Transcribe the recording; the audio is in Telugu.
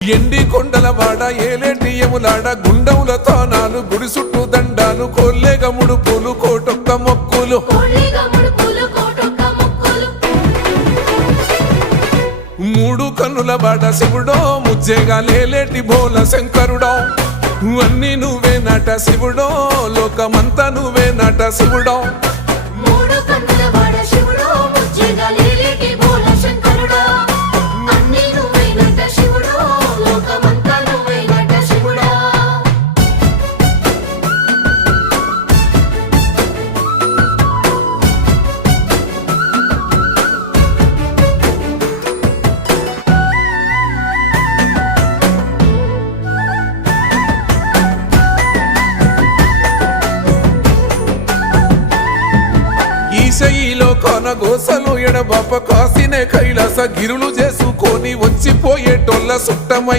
ఎండి కొండల వాడ ఏలేటి యములాడ గుండముల తానాలు గుడి చుట్టూ దండాలు కొల్లేగ ముడుపులు కోటొక్క మొక్కులు మూడు కన్నుల వాడ శివుడో ముజ్జేగా లేలేటి బోల శంకరుడో అన్ని నువ్వే నట శివుడో లోకమంతా నువ్వే నట శివుడో ఈశయిలో కొనగోసలు ఎడబాప కాసినే కైలాస గిరులు చేసుకొని వచ్చిపోయేటోళ్ళ సుట్టమై